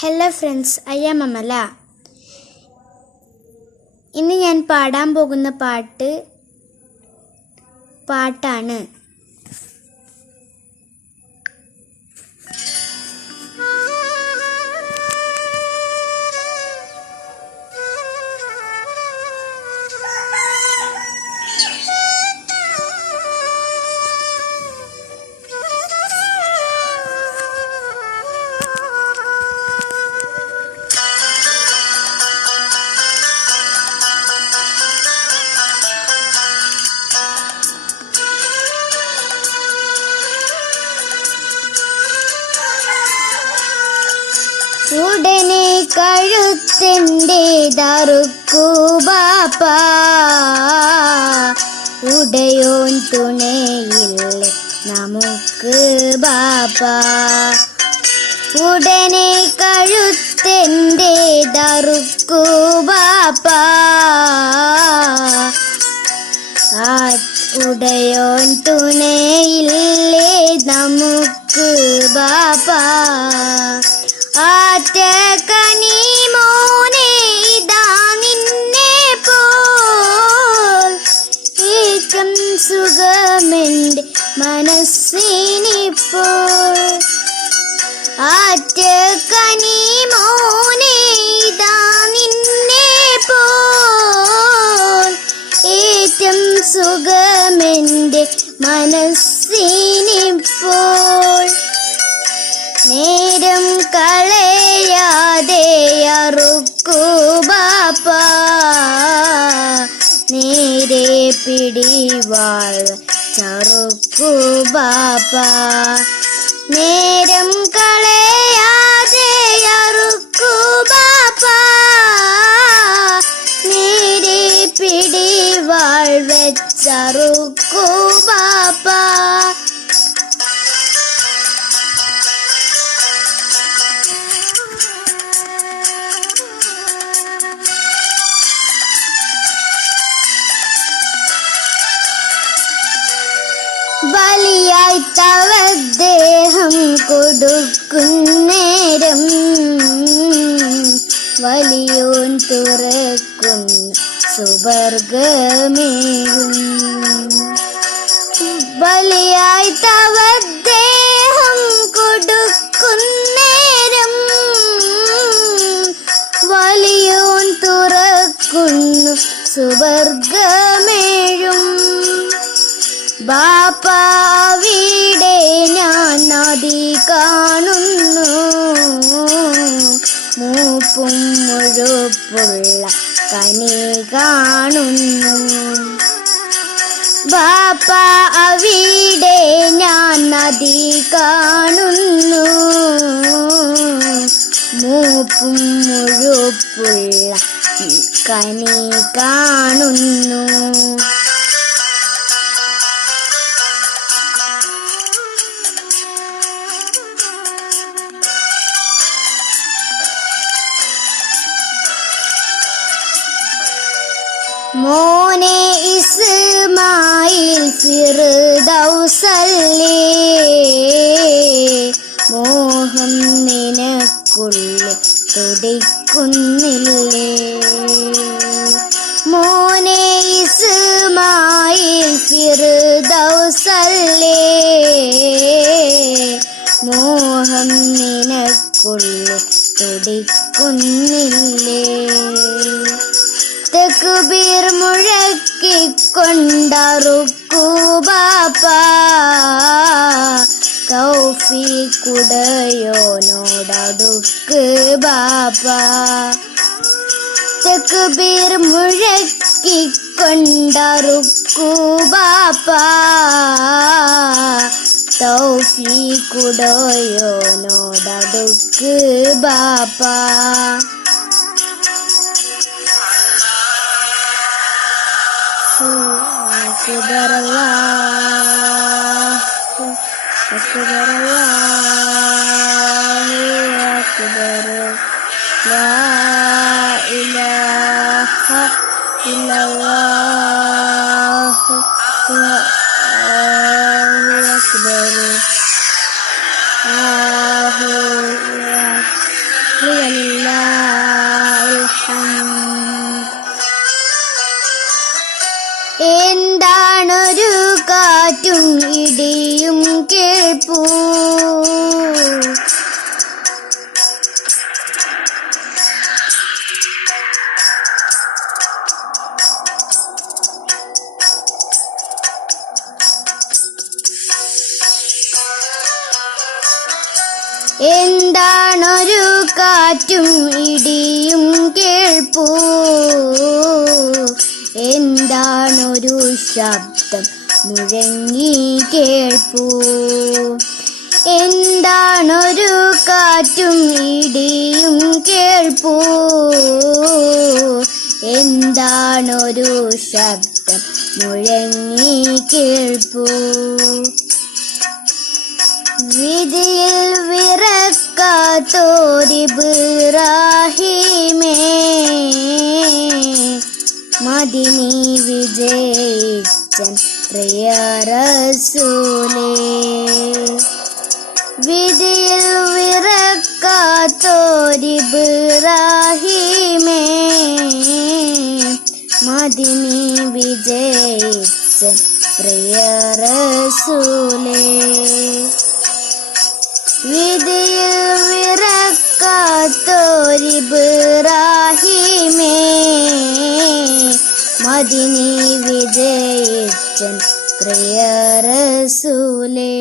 Hello friends I am Amala ഇന്ന് ഞാൻ പാടാൻ പോകുന്ന പാട്ട് പാട്ടാണ്. കഴുത്തിന്റെ ദറുക്കുബാപ്പ ഉടയോൻ തുണയില്ല നമുക്ക് ബാപ്പ. ഉടനെ കഴുത്തിന്റെ ദറുക്കുബാപ്പ ഉടയോൻ തുണയില്ലേ നമുക്ക് ബാപ്പ. ആറ്റ കനി മോനെ ഇതാ നിന്നെ പോൽ. ഏകം സുഖമെന്റെ മനസ്സിനിപ്പോൾ. ആറ്റ കനി മോനെ ഇതാ നിന്നെ പോൽ. ഏറ്റം സുഖമെന്റെ അറുക്കൂ ബാപ്പ നേരെ പിടിവാൾ ചറുക്കു ബാപ്പ. നേരം കളയാതെ അറുക്കു ബാപ്പ നേരെ പിടിവാൾ വെച്ചറുക്കു ബാപ്പ. തവദ്ദേഹം കൊടുക്കുന്നേരം വലിയോൻ തുറക്കും സുവർഗമേഴും ബലിയായി തവദ്ദേഹം കാണുന്നു. മോനെ ഇസ്മായിൽ ഫിർദൗസല്ലേ? മോഹം നിനക്കുള്ളിൽ തുടിക്കുന്നില്ലേ? മോനെ ഇസ്മായിൽ ഫിർദൗസല്ലേ? മോഹം നിനക്കുള്ളിൽ തുടിക്കുന്നില്ലേ? തെക്കുബീർ മുഴക്കിക്കൊണ്ടറുക്കൂ ബാപ്പ കൗഫി കുടയോനോടടുക്ക് ബാപ്പ. தகுபீர் முழக்கிக் കൊണ്ടറുക്കൂബാപ്പാ തൗഫീക്കുടോയോനോടടുക്ക് ബാപ്പാ അക്ബറല്ലാ അക്ബറല്ലാ അക്ബറ إلا الله. الله أكبر. الله هو لله الحمد. എന്താണൊരു കാറ്റും ഇടിയും കേൾപ്പൂ. എന്താണൊരു ശബ്ദം മുഴങ്ങി കേൾപ്പൂ. എന്താണൊരു കാറ്റും ഇടിയും കേൾപ്പൂ. എന്താണൊരു ശബ്ദം മുഴങ്ങി കേൾപ്പൂ. വിറക്കാത്തോരിബ്രാഹിമേ മദിനി വിജയിച്ചൻ പ്രിയ റസൂലേ. വിധിയിൽ വിറക്കാത്തോരിബ്രാഹിമേ മദിനി വിജയിച്ചൻ പ്രിയ റസൂലേ. വിറക്കാത്തോരിബ്രാഹിമേ മദിനി വിജയിച്ചൻ പ്രിയ റസൂലേ